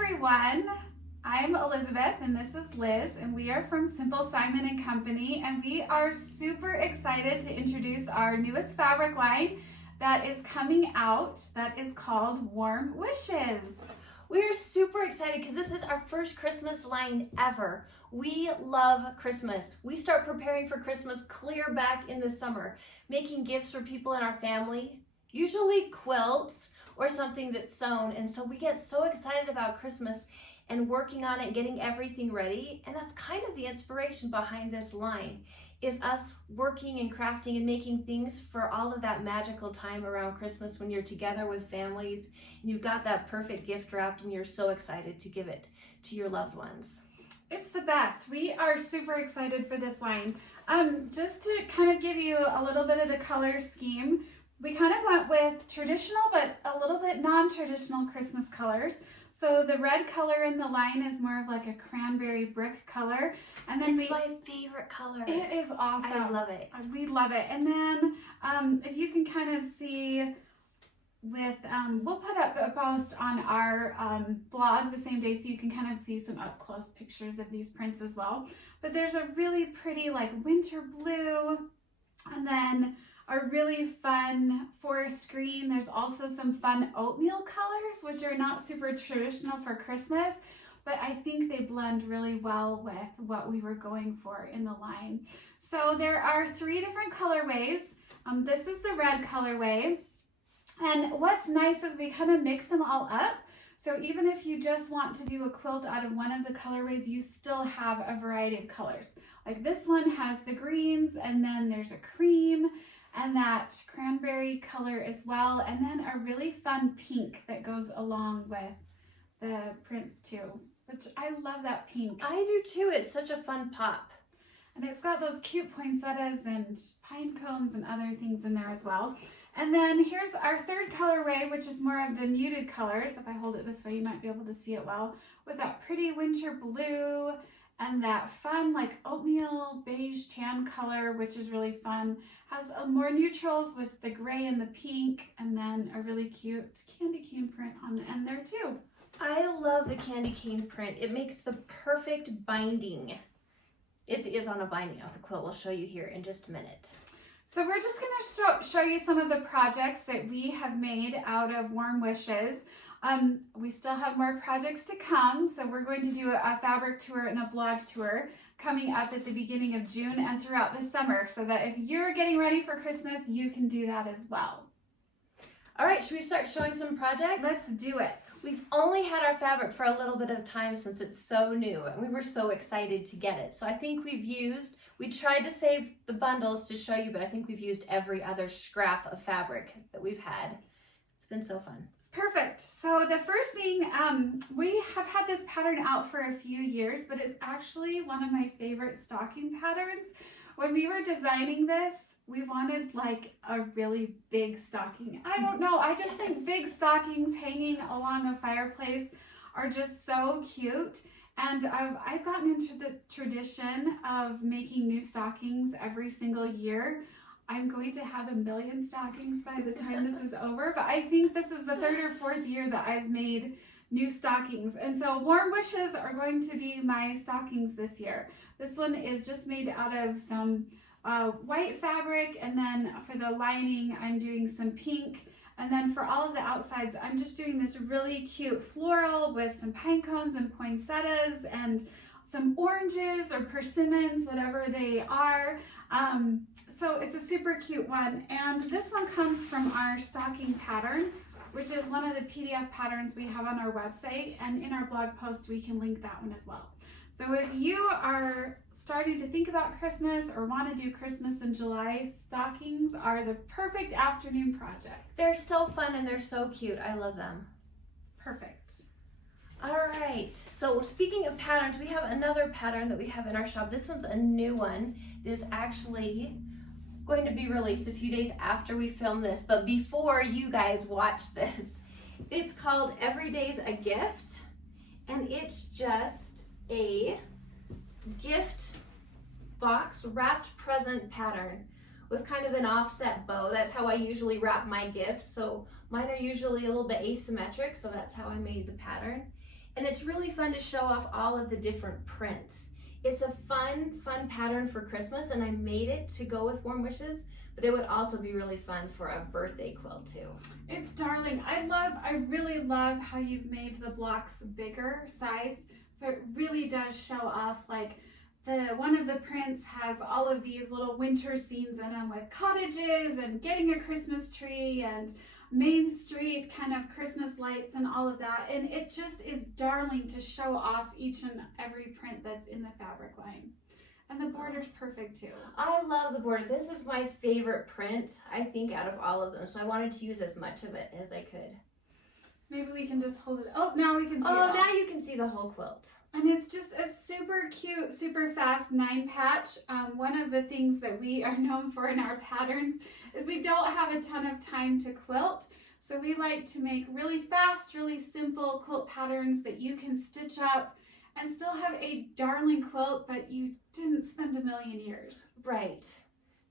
everyone, I'm Elizabeth and this is Liz, and we are from Simple Simon and Company, and we are super excited to introduce our newest fabric line that is coming out that is called Warm Wishes. We're super excited because this is our first Christmas line ever. We love Christmas. We start preparing for Christmas clear back in the summer, making gifts for people in our family, usually quilts or something that's sewn. And so we get so excited about Christmas and working on it and getting everything ready. And that's kind of the inspiration behind this line, is us working and crafting and making things for all of that magical time around Christmas when you're together with families and you've got that perfect gift wrapped and you're so excited to give it to your loved ones. It's the best. We are super excited for this line. Just to kind of give you a little bit of the color scheme, we kind of went with traditional but a little bit non-traditional Christmas colors. So the red color in the line is more of like a cranberry brick color. And then it's my favorite color. It is awesome. I love it. We love it. And then if you can kind of see with, we'll put up a post on our blog the same day so you can kind of see some up close pictures of these prints as well. But there's a really pretty like winter blue, and then a really fun forest green. There's also some fun oatmeal colors, which are not super traditional for Christmas, but I think they blend really well with what we were going for in the line. So there are 3 different colorways. This is the red colorway. And what's nice is we kind of mix them all up. So even if you just want to do a quilt out of one of the colorways, you still have a variety of colors. Like this one has the greens, and then there's a cream, and that cranberry color as well, and then a really fun pink that goes along with the prints too, which I love that pink. I do too. It's such a fun pop. And it's got those cute poinsettias and pine cones and other things in there as well. And then here's our 3rd colorway, which is more of the muted colors. If I hold it this way, you might be able to see it well, with that pretty winter blue and that fun like oatmeal beige tan color, which is really fun. Has more neutrals with the gray and the pink, and then a really cute candy cane print on the end there too. I love the candy cane print. It makes the perfect binding. It is on a binding of the quilt. We'll show you here in just a minute. So we're just going to show you some of the projects that we have made out of Warm Wishes. We still have more projects to come, so we're going to do a fabric tour and a blog tour coming up at the beginning of June and throughout the summer, so that if you're getting ready for Christmas, you can do that as well. All right, should we start showing some projects? Let's do it. We've only had our fabric for a little bit of time since it's so new, and we were so excited to get it. So I think we tried to save the bundles to show you, but I think we've used every other scrap of fabric that we've had. It's been so fun. It's perfect. So the first thing, we have had this pattern out for a few years, but it's actually one of my favorite stocking patterns. When we were designing this, we wanted like a really big stocking. I don't know, I just think big stockings hanging along a fireplace are just so cute. And I've gotten into the tradition of making new stockings every single year. I'm going to have 1 million stockings by the time this is over, but I think this is the 3rd or 4th year that I've made new stockings. And so Warm Wishes are going to be my stockings this year. This one is just made out of some white fabric, and then for the lining I'm doing some pink, and then for all of the outsides I'm just doing this really cute floral with some pine cones and poinsettias and some oranges or persimmons, whatever they are. So it's a super cute one, and this one comes from our stocking pattern, which is one of the PDF patterns we have on our website, and in our blog post we can link that one as well. So if you are starting to think about Christmas or want to do Christmas in July, stockings are the perfect afternoon project. They're so fun and they're so cute. I love them. It's perfect. All right, so speaking of patterns, we have another pattern that we have in our shop. This one's a new one. This is actually going to be released a few days after we film this, but before you guys watch this. It's called Every Day's a Gift, and it's just a gift box wrapped present pattern with kind of an offset bow. That's how I usually wrap my gifts, so mine are usually a little bit asymmetric, so that's how I made the pattern. And it's really fun to show off all of the different prints. It's a fun pattern for Christmas, and I made it to go with Warm Wishes, but it would also be really fun for a birthday quilt too. It's darling. I really love how you've made the blocks bigger size. So it really does show off, like one of the prints has all of these little winter scenes in them with cottages and getting a Christmas tree and Main Street kind of Christmas lights and all of that. And it just is darling to show off each and every print that's in the fabric line. And the border's perfect too. I love the border. This is my favorite print, I think, out of all of them. So I wanted to use as much of it as I could. Maybe we can just hold it. Oh, now we can see it. Oh, now you can see the whole quilt. And it's just a super cute, super fast 9-patch. One of the things that we are known for in our patterns is we don't have a ton of time to quilt. So we like to make really fast, really simple quilt patterns that you can stitch up and still have a darling quilt, but you didn't spend a million years. Right.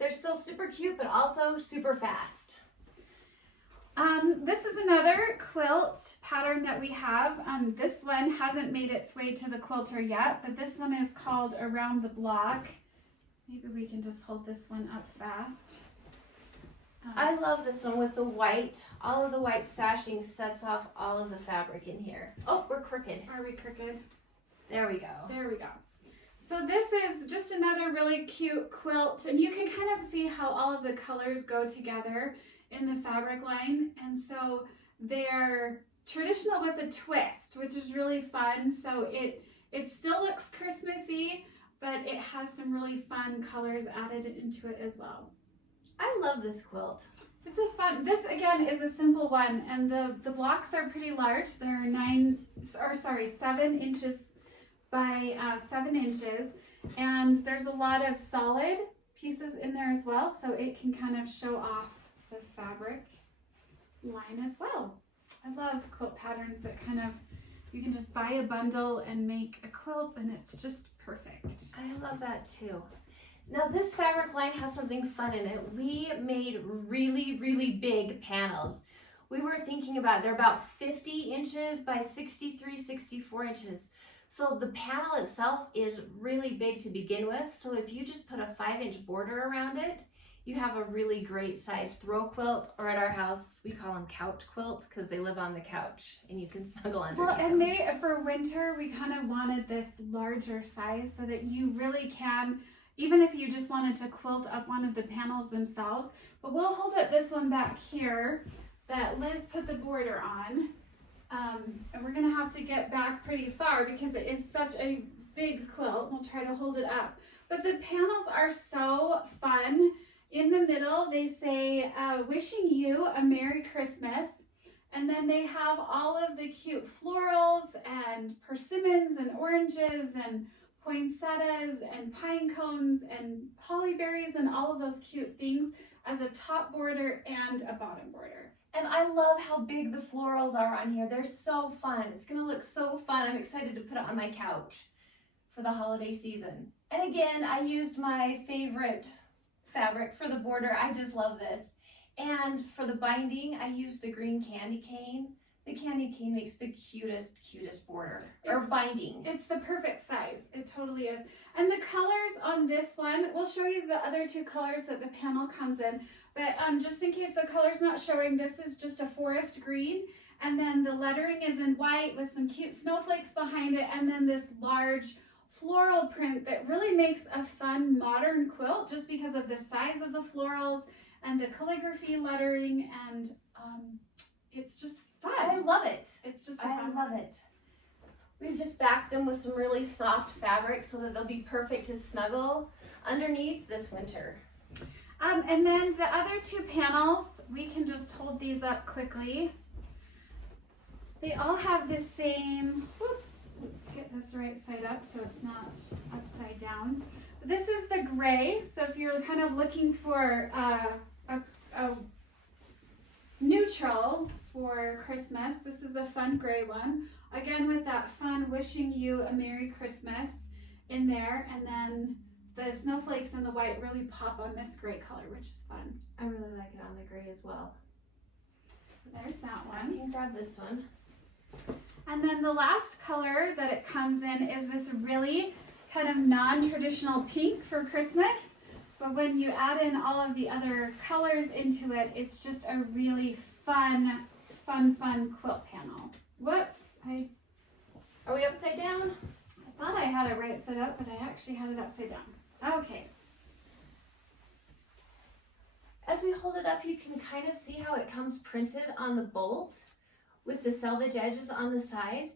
They're still super cute, but also super fast. This is another quilt pattern that we have. This one hasn't made its way to the quilter yet, but this one is called Around the Block. Maybe we can just hold this one up fast. I love this one with the white. All of the white sashing sets off all of the fabric in here. Oh, we're crooked. Are we crooked? There we go. There we go. So this is just another really cute quilt, and you can kind of see how all of the colors go together in the fabric line. And so they're traditional with a twist, which is really fun. So it still looks Christmassy, but it has some really fun colors added into it as well. I love this quilt. It's a fun, this again is a simple one, and the blocks are pretty large. They're 7 inches by 7 inches, and there's a lot of solid pieces in there as well, so it can kind of show off the fabric line as well. I love quilt patterns that kind of, you can just buy a bundle and make a quilt, and it's just perfect. I love that too. Now this fabric line has something fun in it. We made really big panels. We were thinking about, they're about 50 inches by 63, 64 inches. So the panel itself is really big to begin with. So if you just put a 5-inch border around it, you have a really great size throw quilt, or at our house, we call them couch quilts because they live on the couch and you can snuggle underneath Well, and them. for winter, we kind of wanted this larger size so that you really can, even if you just wanted to quilt up one of the panels themselves, but we'll hold up this one back here that Liz put the border on. And we're gonna have to get back pretty far because it is such a big quilt. We'll try to hold it up. But the panels are so fun. In the middle, they say, wishing you a Merry Christmas. And then they have all of the cute florals and persimmons and oranges and poinsettias and pine cones and holly berries and all of those cute things as a top border and a bottom border. And I love how big the florals are on here. They're so fun. It's gonna look so fun. I'm excited to put it on my couch for the holiday season. And again, I used my favorite fabric for the border. I just love this. And for the binding, I used the green candy cane. The candy cane makes the cutest border, or binding. It's the perfect size. It totally is. And the colors on this one, we'll show you the other two colors that the panel comes in. But just in case the color's not showing, this is just a forest green. And then the lettering is in white with some cute snowflakes behind it. And then this large floral print that really makes a fun modern quilt just because of the size of the florals and the calligraphy lettering. And it's just fun. I love it. It's just I love it. We've just backed them with some really soft fabric so that they'll be perfect to snuggle underneath this winter. And then the other two panels, we can just hold these up quickly. They all have the same, whoops, let's get this right side up so it's not upside down. This is the gray, so if you're kind of looking for a neutral for Christmas, this is a fun gray one. Again, with that fun wishing you a Merry Christmas in there, and then the snowflakes and the white really pop on this gray color, which is fun. I really like it on the gray as well. So there's that I one. can grab this one. And then the last color that it comes in is this really kind of non-traditional pink for Christmas. But when you add in all of the other colors into it, it's just a really fun quilt panel. Whoops, Are we upside down? I thought I had it right set up, but I actually had it upside down. Okay. As we hold it up, you can kind of see how it comes printed on the bolt with the selvage edges on the side.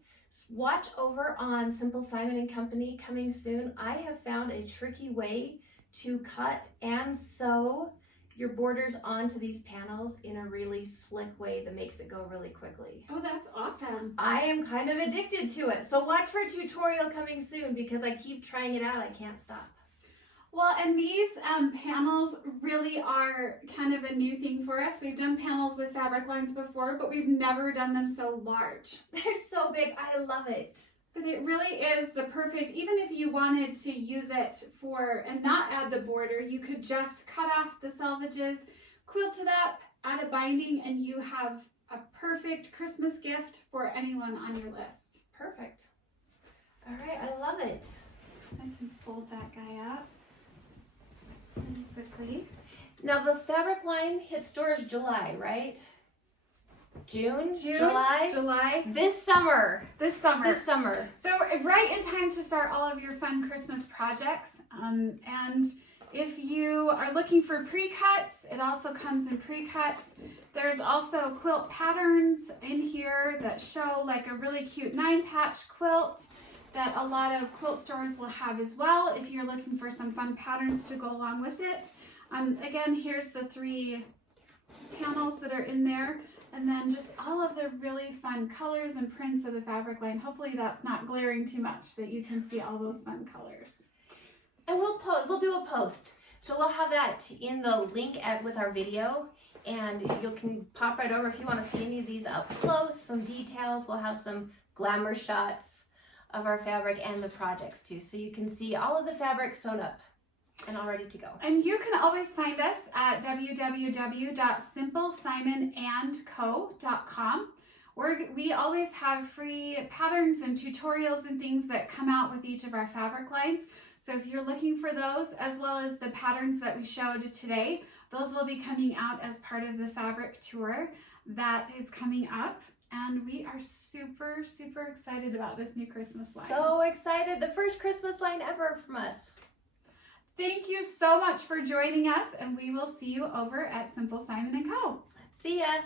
Watch over on Simple Simon and Company coming soon. I have found a tricky way to cut and sew your borders onto these panels in a really slick way that makes it go really quickly. Oh, that's awesome. I am kind of addicted to it. So watch for a tutorial coming soon because I keep trying it out. I can't stop. Well, and these panels really are kind of a new thing for us. We've done panels with fabric lines before, but we've never done them so large. They're so big. I love it. But it really is the perfect, even if you wanted to use it for and not add the border, you could just cut off the selvages, quilt it up, add a binding, and you have a perfect Christmas gift for anyone on your list. Perfect. All right, I love it. I can fold that guy up really quickly. Now the fabric line hits stores July, right? June, July. This summer. So right in time to start all of your fun Christmas projects. And if you are looking for pre-cuts, it also comes in pre-cuts. There's also quilt patterns in here that show like a really cute 9-patch quilt that a lot of quilt stores will have as well if you're looking for some fun patterns to go along with it. Again, here's the 3 panels that are in there. And then just all of the really fun colors and prints of the fabric line. Hopefully that's not glaring too much, that you can see all those fun colors. And we'll do a post. So we'll have that in the link with our video. And you can pop right over if you want to see any of these up close, some details. We'll have some glamour shots of our fabric and the projects too. So you can see all of the fabric sewn up and all ready to go. And you can always find us at www.simplesimonandco.com, where we always have free patterns and tutorials and things that come out with each of our fabric lines. So if you're looking for those, as well as the patterns that we showed today, those will be coming out as part of the fabric tour that is coming up. And we are super, super excited about this new Christmas line. So excited. The first Christmas line ever from us. Thank you so much for joining us, and we will see you over at Simple Simon & Co. See ya.